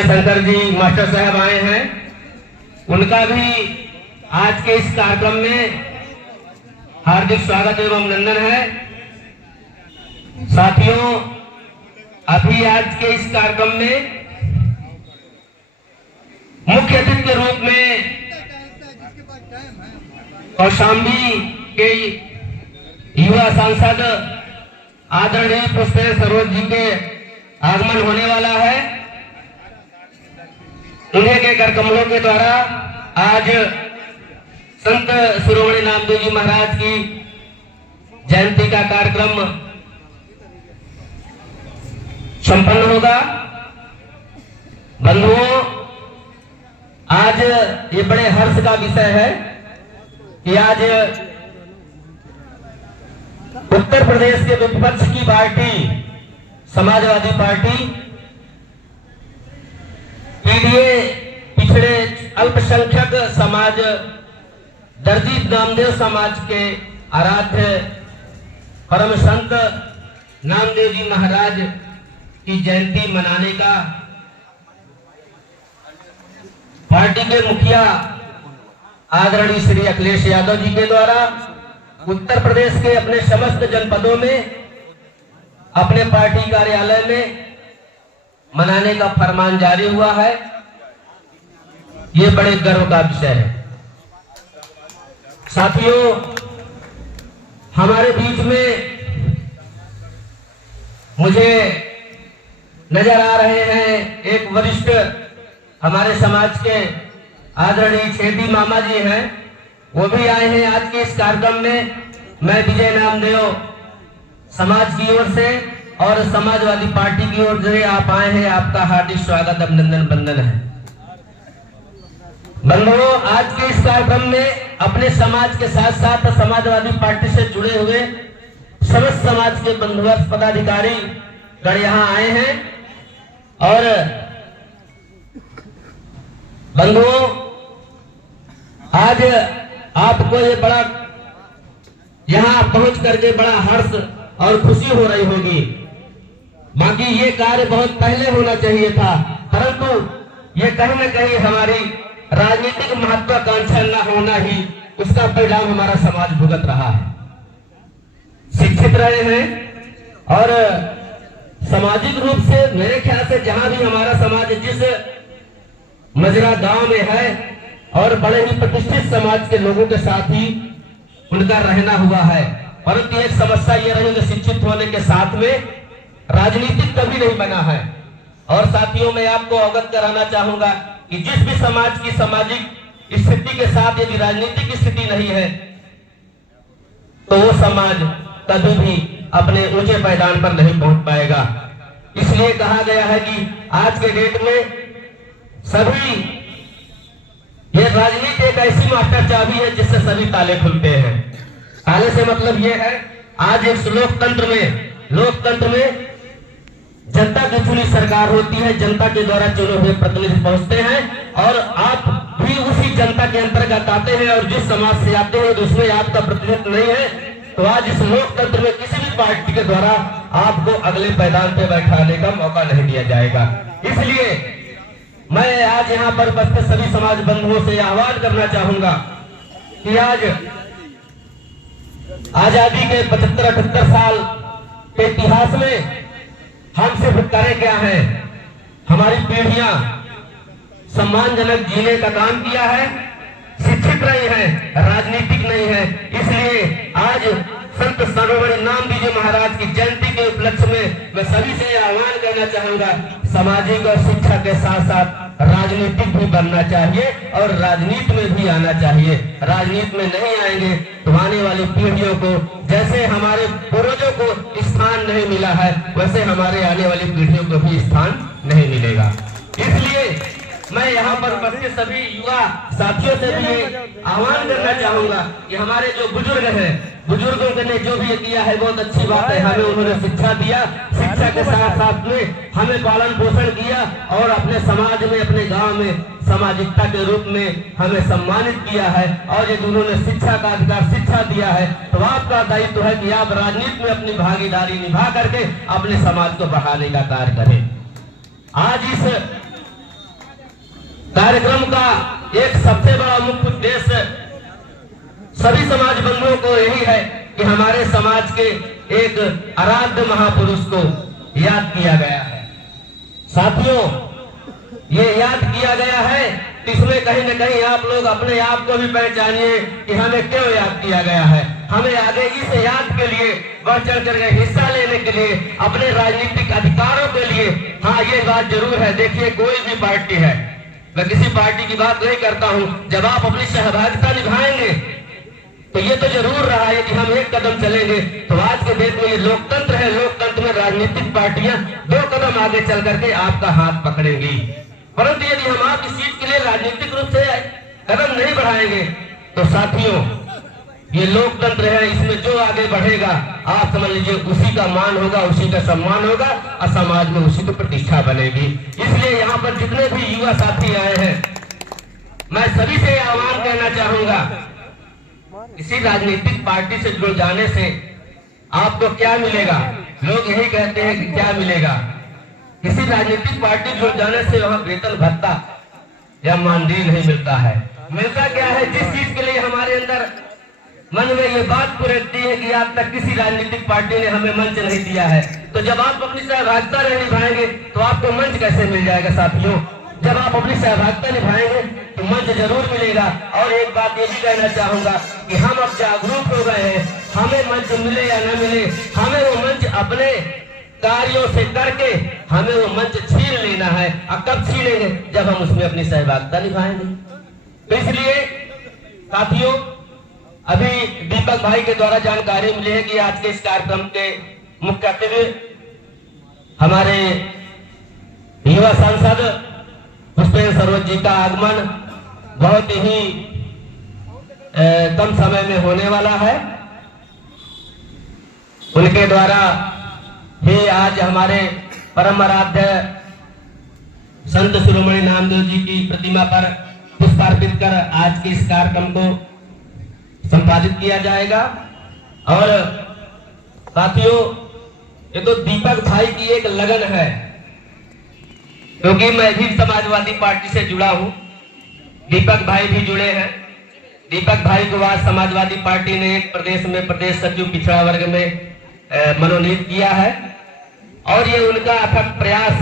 Shankar ji master साहब आए हैं, उनका भी आज के इस कार्यक्रम में हार्दिक स्वागत एवं अभिनंदन है। साथियों, अभी आज के इस कार्यक्रम में मुख्य अतिथि के रूप में कौशाम्बी के युवा सांसद आदरणीय पुष्पेंद्र सरोज जी के आगमन होने वाला है। उन्हीं के कर कमलों के द्वारा आज संत शिरोमणि नामदेव जी महाराज की जयंती का कार्यक्रम संपन्न होगा। बंधुओं, आज ये बड़े हर्ष का विषय है कि आज उत्तर प्रदेश के विपक्ष की पार्टी समाजवादी पार्टी पीडीए पिछड़े अल्पसंख्यक समाज दर्जी नामदेव समाज के आराध्य परम संत नामदेव जी महाराज की जयंती मनाने का पार्टी के मुखिया आदरणीय श्री अखिलेश यादव जी के द्वारा उत्तर प्रदेश के अपने समस्त जनपदों में अपने पार्टी कार्यालय में मनाने का फरमान जारी हुआ है। ये बड़े गर्व का विषय है। साथियों, हमारे बीच में मुझे नजर आ रहे हैं एक वरिष्ठ हमारे समाज के आदरणीय छेदी मामा जी हैं, वो भी आए हैं आज के इस कार्यक्रम में। मैं विजय नामदेव समाज की ओर से और समाजवादी पार्टी की ओर से आप आए हैं, आपका हार्दिक स्वागत अभिनंदन वंदन है। बंधुओं, आज के इस कार्यक्रम में अपने समाज के साथ साथ समाजवादी पार्टी से जुड़े हुए समस्त समाज के बंधुवर्ग पदाधिकारी गण यहाँ आए हैं। और बंधुओं, आज आपको ये बड़ा यहाँ पहुंच करके बड़ा हर्ष और खुशी हो रही होगी। बाकी ये कार्य बहुत पहले होना चाहिए था, परंतु ये कहीं न कहीं हमारी राजनीतिक महत्वाकांक्षा न होना ही उसका परिणाम हमारा समाज भुगत रहा है। शिक्षित रहे हैं और सामाजिक रूप से मेरे ख्याल से जहां भी हमारा समाज जिस मजरा गांव में है और बड़े ही प्रतिष्ठित समाज के लोगों के साथ ही उनका रहना हुआ है। परंतु एक समस्या ये रही कि शिक्षित होने के साथ में राजनीतिक कभी नहीं बना है। और साथियों, मैं आपको अवगत कराना चाहूंगा कि जिस भी समाज की सामाजिक स्थिति के साथ यदि राजनीतिक स्थिति नहीं है तो वो समाज कभी भी अपने ऊंचे पायदान पर नहीं पहुंच पाएगा। इसलिए कहा गया है कि आज के डेट में सभी ये राजनीति एक ऐसी मास्टर चाबी है जिससे सभी ताले खुलते हैं। ताले से मतलब ये है, आज एक लोकतंत्र में जनता की चुनी सरकार होती है, जनता के द्वारा चुने हुए प्रतिनिधि पहुंचते हैं और आप भी उसी जनता के अंतर्गत आते हैं। और जिस समाज से आते हैं उसमें आपका प्रतिनिधित्व नहीं है तो आज इस लोकतंत्र में किसी भी पार्टी के द्वारा आपको अगले पायदान पे बैठाने का मौका नहीं दिया जाएगा। इसलिए मैं आज यहाँ पर उपस्थित सभी समाज बंधुओं से आह्वान करना चाहूंगा कि आज आजादी के 75-78 साल के इतिहास में हम सिर्फ करें क्या है, हमारी पीढ़ियां सम्मानजनक जीने का काम किया है, शिक्षित रही है, राजनीतिक नहीं है। इसलिए आज संत शिरोमणि नामदेव जी महाराज की जयंती के उपलक्ष्य में मैं सभी से आह्वान करना चाहूंगा, सामाजिक और शिक्षा के साथ साथ राजनीतिक भी बनना चाहिए और राजनीति में भी आना चाहिए। राजनीति में नहीं आएंगे तो आने वाली पीढ़ियों को जैसे हमारे पूर्वजों को स्थान नहीं मिला है वैसे हमारे आने वाली पीढ़ियों को भी स्थान नहीं मिलेगा। इसलिए मैं यहाँ पर उपस्थित सभी युवा साथियों से भी आह्वान करना चाहूंगा कि हमारे जो बुजुर्ग हैं, बुजुर्गों ने जो भी किया है बहुत अच्छी बात है। हमें उन्होंने शिक्षा दिया, शिक्षा के साथ साथ में हमें पालन पोषण किया और अपने समाज में, अपने गांव में सामाजिकता के रूप में हमें सम्मानित किया है। और यदि उन्होंने शिक्षा का अधिकार शिक्षा दिया है तो आपका दायित्व है कि आप राजनीति में अपनी भागीदारी निभा करके अपने समाज को बढ़ाने का कार्य करें। आज इस कार्यक्रम का एक सबसे बड़ा मुख्य उद्देश्य सभी समाज बंधुओं को यही है कि हमारे समाज के एक आराध्य महापुरुष को याद किया गया है। साथियों, ये याद किया गया है, इसमें कहीं न कहीं आप लोग अपने आप को भी पहचानिए कि हमें क्यों याद किया गया है। हमें आगे इस याद के लिए बढ़ चढ़ कर हिस्सा लेने के लिए, अपने राजनीतिक अधिकारों के लिए। हाँ, ये बात जरूर है, देखिए कोई भी पार्टी है, मैं किसी पार्टी की बात नहीं करता हूँ, जब आप अपनी सहभागिता निभाएंगे तो ये तो जरूर रहा है कि हम एक कदम चलेंगे। तो आज के देश में ये लोकतंत्र है, लोकतंत्र में राजनीतिक पार्टियां 2 कदम आगे चल करके आपका हाथ पकड़ेंगी। परंतु यदि हम आपकी सीट के लिए राजनीतिक रूप से कदम नहीं बढ़ाएंगे तो साथियों, ये लोकतंत्र है, इसमें जो आगे बढ़ेगा आप समझ लीजिए उसी का मान होगा, उसी का सम्मान होगा और समाज में उसी की प्रतिष्ठा बनेगी। इसलिए यहाँ पर जितने भी युवा साथी आए हैं, मैं सभी से आह्वान करना चाहूंगा, किसी राजनीतिक पार्टी से जुड़ जाने से आपको क्या मिलेगा? लोग यही कहते हैं कि क्या मिलेगा। किसी राजनीतिक पार्टी जुड़ जाने से वहां वेतन भत्ता या मानदेय नहीं मिलता है। मिलता क्या है? जिस चीज के लिए हमारे अंदर मन में ये बात रहती है कि आज तक किसी राजनीतिक पार्टी ने हमें मंच नहीं दिया है, तो जब आप अपनी सहभागिता नहीं निभाएंगे तो आपको मंच कैसे मिल जाएगा? साथियों, जब आप अपनी सहभागिता निभाएंगे तो मंच जरूर मिलेगा। और एक बात ये भी कहना चाहूंगा कि हम अब जागरूक हो गए हैं, हमें मंच मिले या न मिले, हमें वो मंच अपने कार्यों से करके हमें वो मंच छीन लेना है। और कब छीनेंगे? जब हम उसमें अपनी सहभागिता निभाएंगे। तो इसलिए साथियों, अभी दीपक भाई के द्वारा जानकारी मिली है कि आज के इस कार्यक्रम के मुख्य अतिथि हमारे युवा सांसद पुष्पेंद्र सरोज जी का आगमन बहुत ही कम समय में होने वाला है। उनके द्वारा ही आज हमारे परम आराध्य संत शिरोमणि नामदेव जी की प्रतिमा पर पुष्पार्पित कर आज के इस कार्यक्रम को संपादित किया जाएगा। और साथियों, ये तो दीपक भाई की एक लगन है, क्योंकि मैं भी समाजवादी पार्टी से जुड़ा हूं, दीपक भाई भी जुड़े हैं। दीपक भाई को आज समाजवादी पार्टी ने एक प्रदेश में प्रदेश सचिव पिछड़ा वर्ग में मनोनीत किया है। और ये उनका अथक प्रयास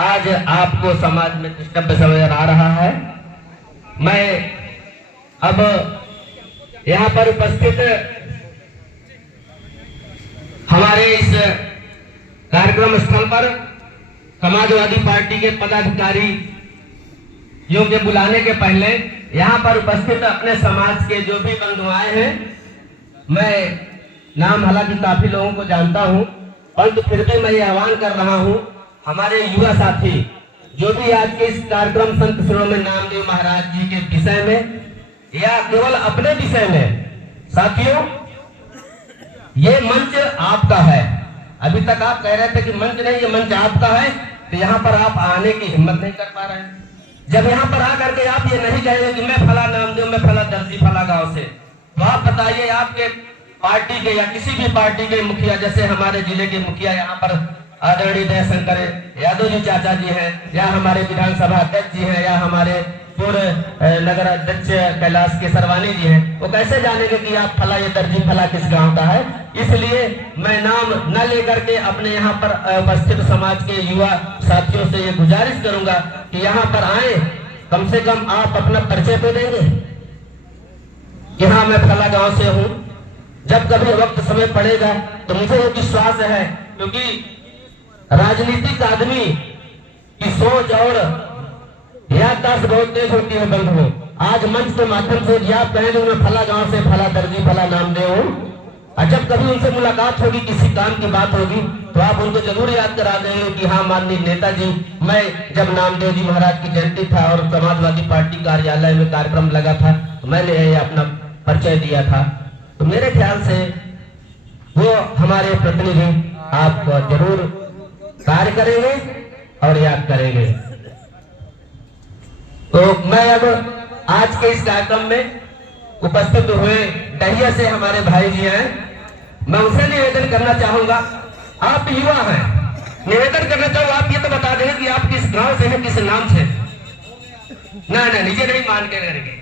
आज आपको समाज में दृष्टव्य समझ आ रहा है। मैं अब यहाँ पर उपस्थित हमारे इस कार्यक्रम स्थल पर समाजवादी पार्टी के पदाधिकारी यों के बुलाने के पहले यहाँ पर उपस्थित अपने समाज के जो भी बंधु आए हैं, मैं नाम हालांकि काफी लोगों को जानता हूँ, परंतु फिर भी मैं ये आह्वान कर रहा हूँ, हमारे युवा साथी जो भी आज के इस कार्यक्रम संत शिरोमणि नामदेव महाराज जी के विषय में या केवल अपने विषय में, साथियों ये मंच आपका है। अभी तक आप कह रहे थे कि मंच नहीं, ये मंच आपका है, तो यहाँ पर आप आने की हिम्मत नहीं कर पा रहे हैं। जब यहाँ पर आकर के आप ये नहीं कहेंगे कि मैं फला नामदेव, मैं फला दर्जी, फला गांव से, तो आप बताइए आपके पार्टी के या किसी भी पार्टी के मुखिया, जैसे हमारे जिले के मुखिया यहाँ पर आदरणीय दयाशंकर यादव जी चाचा जी हैं, या हमारे विधानसभा अध्यक्ष जी हैं, या हमारे पूर्व नगर अध्यक्ष कैलाश के सरवानी जी हैं, वो कैसे जानेंगे कि आप फला ये दर्जी फला किस गांव का है? इसलिए मैं नाम न लेकर के अपने यहाँ पर उपस्थित समाज के युवा साथियों से ये गुजारिश करूंगा कि यहाँ पर आए, कम से कम आप अपना परिचय तो देंगे कि हाँ मैं फला गांव से हूँ। जब कभी वक्त समय पड़ेगा तो मुझे ये विश्वास है, क्योंकि राजनीतिक आदमी की सोच और याददाश्त बहुत तेज होती है बंधुओं। आज मंच के माध्यम से आप कहेंगे मैं फला गांव से फला दर्जी फला नामदेव हूँ, और जब कभी उनसे मुलाकात होगी, किसी काम की बात होगी, तो आप उनको जरूर याद करा देंगे कि हाँ माननीय नेताजी, मैं जब नामदेव जी महाराज की जयंती था और समाजवादी पार्टी कार्यालय में कार्यक्रम लगा था, मैंने ये अपना परिचय दिया था। तो मेरे ख्याल से वो हमारे प्रतिनिधि आप जरूर कार्य करेंगे और याद करेंगे। तो मैं अब आज के इस कार्यक्रम में उपस्थित हुए डहिया से हमारे भाई जी हैं, मैं उनसे निवेदन करना चाहूंगा, आप युवा हैं, निवेदन करना चाहूँ आप ये तो बता दें कि आप किस गांव से हैं, किस नाम से? ना ना नीचे नहीं मान के करेंगे।